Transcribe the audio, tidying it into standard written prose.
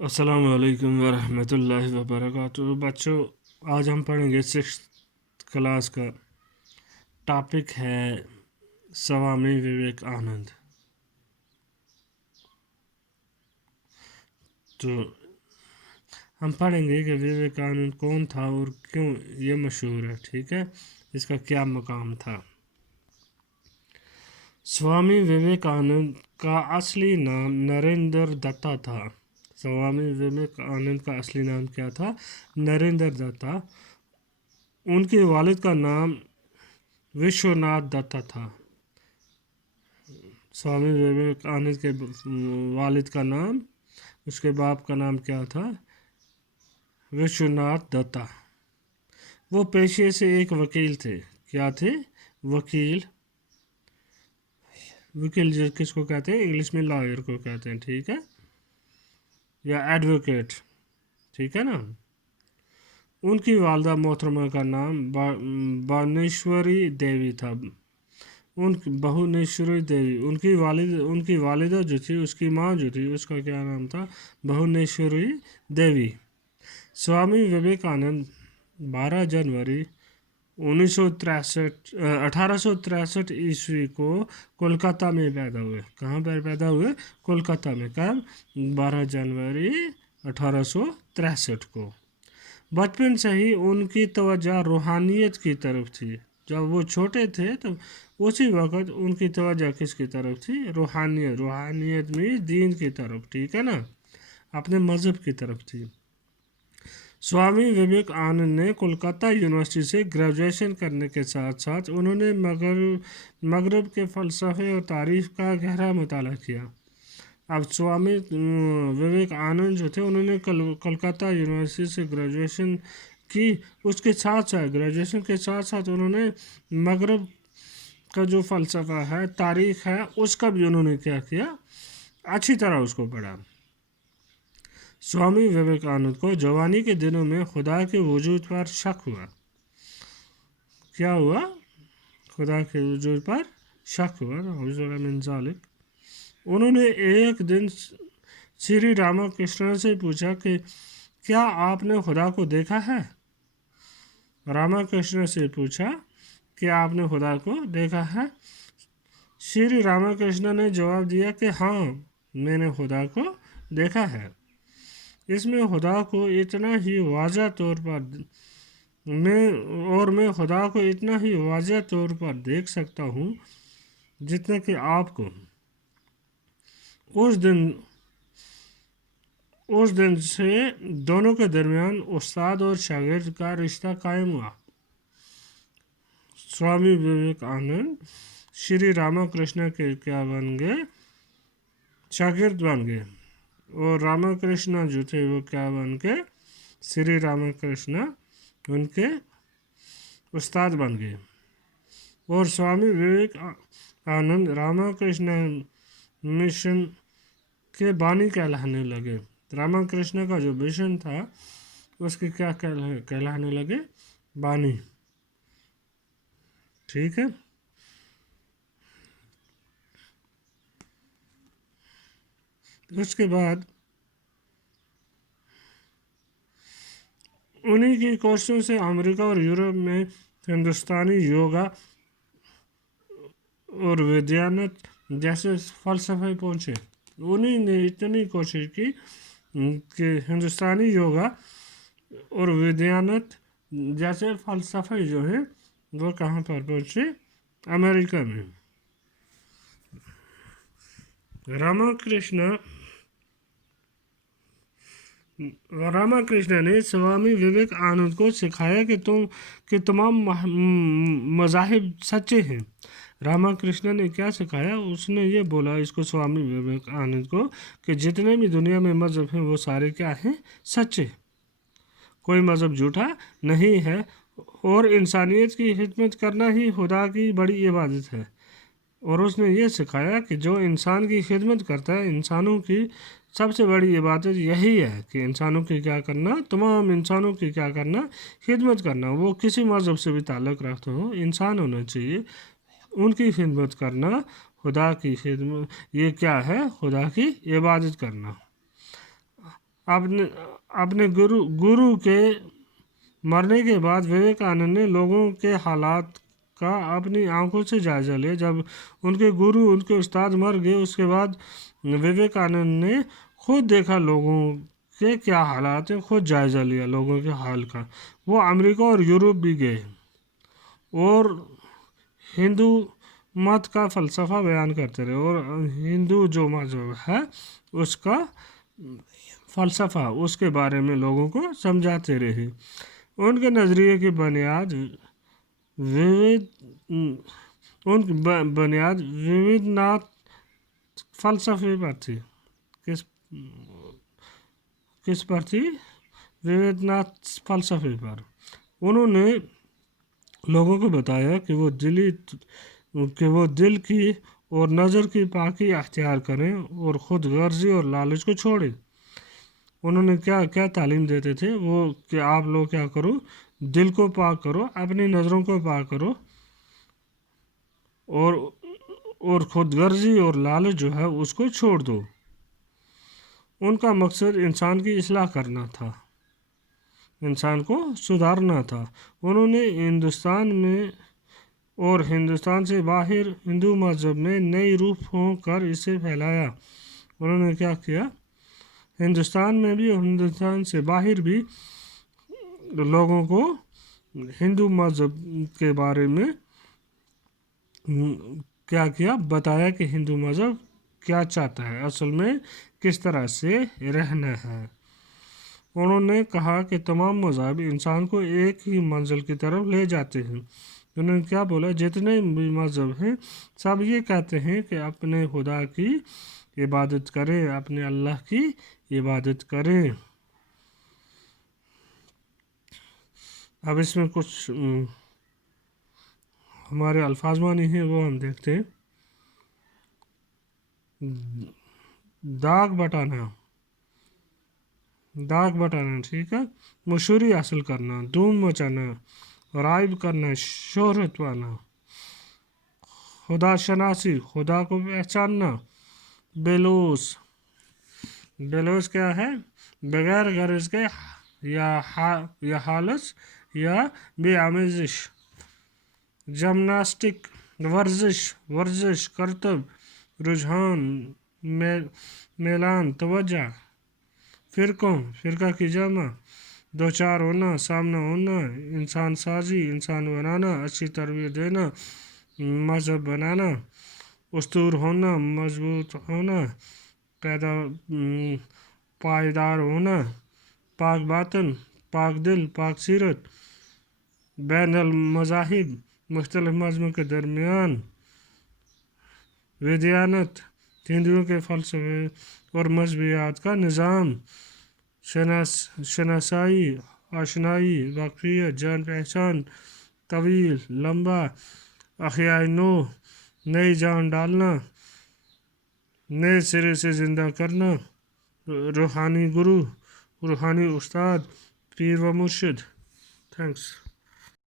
अस्सलाम वालेकुम वरहमतुल्लाहि वबरकातुहू। बच्चों, आज हम पढ़ेंगे 6th क्लास का टॉपिक है स्वामी विवेकानंद। तो हम पढ़ेंगे कि विवेकानंद कौन था और क्यों ये मशहूर है। ठीक है, इसका क्या मकाम था। स्वामी विवेकानंद का असली नाम नरेंद्र दत्ता था। स्वामी विवेकानंद का असली नाम क्या था? नरेंद्र दत्ता। उनके वालिद का नाम विश्वनाथ दत्ता था। स्वामी विवेकानंद के वालिद का नाम, उसके बाप का नाम क्या था? विश्वनाथ दत्ता। वो पेशे से एक वकील थे। क्या थे? वकील। वकील किसको कहते हैं? इंग्लिश में लॉयर को कहते हैं। ठीक है, या एडवोकेट। ठीक है ना। उनकी वालदा मोहतरमा का नाम बानेश्वरी देवी था। बहुनेश्वरी देवी। उनकी वालिदा जो थी, उसकी माँ जो थी, उसका क्या नाम था? बहुनेश्वरी देवी। स्वामी विवेकानंद 12 जनवरी 1863 ईस्वी को कोलकाता में पैदा हुए। कहाँ पर पैदा हुए? कोलकाता में। कब? 12 जनवरी 1863 को। बचपन से ही उनकी तवज्जो रूहानियत की तरफ थी। जब वो छोटे थे तो उसी वक्त उनकी तवज्जो किसकी तरफ थी? रूहानियत में दीन की तरफ। ठीक है ना, अपने मज़हब की तरफ थी। स्वामी विवेकानंद ने कोलकाता यूनिवर्सिटी से ग्रेजुएशन करने के साथ साथ उन्होंने मगरब के फ़लसफ़े और तारीख़ का गहरा मुताला किया। अब स्वामी विवेकानंद जो थे, उन्होंने कोलकाता यूनिवर्सिटी से ग्रेजुएशन की। उसके साथ साथ, ग्रेजुएशन के साथ साथ, उन्होंने मगरब का जो फ़लसफ़ा है, तारीख़ है, उसका भी उन्होंने क्या किया? अच्छी तरह उसको पढ़ा। स्वामी विवेकानंद को जवानी के दिनों में खुदा के वजूद पर शक हुआ। क्या हुआ? खुदा के वजूद पर शक हुआ। उन्होंने एक दिन श्री रामकृष्ण से पूछा कि क्या आपने खुदा को देखा है? रामकृष्ण से पूछा कि आपने खुदा को देखा है? श्री रामकृष्ण ने जवाब दिया कि हाँ, मैंने खुदा को देखा है। इसमें खुदा को इतना ही वाज़ह तौर पर मैं खुदा को इतना ही वाज़ह तौर पर देख सकता हूँ जितना कि आपको। उस दिन से दोनों के दरमियान उस्ताद और शागिर्द का रिश्ता कायम हुआ। स्वामी विवेकानंद श्री रामकृष्ण के क्या बन गए? शागिर्द बन गए। और रामकृष्ण जो थे वो क्या बन के? श्री रामकृष्ण उनके उस्ताद बन गए। और स्वामी विवेकानंद रामकृष्ण मिशन के बानी कहलाने लगे। रामकृष्ण का जो मिशन था, उसके क्या कहलाने लगे? बानी। ठीक है। उसके बाद उन्हीं की कोशिशों से अमेरिका और यूरोप में हिंदुस्तानी योगा और विद्यानत जैसे फ़लसफ़े पहुँचे। उन्हीं ने इतनी कोशिश की कि हिंदुस्तानी योगा और विद्यानत जैसे फ़लसफ़े जो हैं वो कहाँ पर पहुँचे? अमेरिका में। रामकृष्ण ने स्वामी विवेकानंद को सिखाया कि तमाम मज़ाहिब सच्चे हैं। रामकृष्ण ने क्या सिखाया? उसने ये बोला इसको, स्वामी विवेकानंद को, कि जितने भी दुनिया में मज़हब हैं वो सारे क्या हैं? सच्चे। कोई मज़हब झूठा नहीं है। और इंसानियत की खिदमत करना ही खुदा की बड़ी इबादत है। और उसने ये सिखाया कि जो इंसान की खिदमत करता है, इंसानों की सबसे बड़ी इबादत यही है कि इंसानों की क्या करना? तमाम इंसानों की क्या करना? खिदमत करना। वो किसी मज़हब से भी ताल्लुक़ रखते हो, इंसान होना चाहिए। उनकी खिदमत करना, खुदा की खिदमत, ये क्या है? खुदा की इबादत करना। अपने गुरु के मरने के बाद विवेकानंद ने लोगों के हालात का अपनी आंखों से जायजा लिया। जब उनके गुरु, उनके उस्ताद मर गए, उसके बाद विवेकानंद ने खुद देखा लोगों के क्या हालात हैं, खुद जायजा लिया लोगों के हाल का। वो अमेरिका और यूरोप भी गए और हिंदू मत का फ़लसफ़ा बयान करते रहे, और हिंदू जो मज़हब है उसका फ़लसफ़ा, उसके बारे में लोगों को समझाते रहे। उनके नज़रिए की बुनियाद विविधनाथ फ़लसफ़े पर थी। किस पर थी? विविधनाथ फ़लसफ़े पर। उन्होंने लोगों को बताया कि वो दिल की और नज़र की पाकी अख्तियार करें और ख़ुद गर्जी और लालच को छोड़ें। उन्होंने क्या क्या तालीम देते थे वो, कि आप लोग क्या करो, दिल को पाक करो, अपनी नज़रों को पाक करो, और ख़ुद गर्जी और लालच जो है उसको छोड़ दो। उनका मकसद इंसान की इस्लाह करना था, इंसान को सुधारना था। उन्होंने हिंदुस्तान में और हिंदुस्तान से बाहर हिंदू मज़हब में नई रूपों कर इसे फैलाया। उन्होंने क्या किया? हिंदुस्तान में भी और हिंदुस्तान से बाहर भी लोगों को हिंदू मज़हब के बारे में क्या किया? बताया कि हिंदू मज़हब क्या चाहता है, असल में किस तरह से रहना है। उन्होंने कहा कि तमाम मज़हब इंसान को एक ही मंजिल की तरफ ले जाते हैं। उन्होंने क्या बोला? जितने भी मज़हब हैं सब ये कहते हैं कि अपने खुदा की इबादत करें, अपने अल्लाह की इबादत करें। अब इसमें कुछ हमारे अल्फाज मानी हैं, वो हम देखते हैं। दाग बटाना, ठीक है, मशहूरी हासिल करना, धूम मचाना, राइब करना, शोहरत पाना, खुदा शनासी, खुदा को पहचानना। बेलूस क्या है? बगैर गर्ज के या हालस या बेआमेजिश। जिम्नास्टिक, वर्जिश, करतब, रुझान, मेलान, तवज्जा। फ़िरका की जमा, दो चार होना, सामना होना, इंसान साजी, इंसान बनाना, अच्छी तरबियत देना, मज़हब बनाना, उस्तूर होना, मजबूत होना, पायदार होना, पाक बातन, पाक दिल, पाक सीरत, बैनल मज़ाहिब, मुख्तलिफ मज़हबों के दरमियान, विद्यानत, हिंदुओं के फ़लसफ़े और मज़हबियात का निज़ाम, शनासाई, आशनाई, वाक़फ़ियत, जान पहचान, तवील, लंबा, अहियाए नो, नई जान डालना, नए सिरे से ज़िंदा करना, रूहानी गुरु, रूहानी उस्ताद, पीर व मुर्शिद। थैंक्स।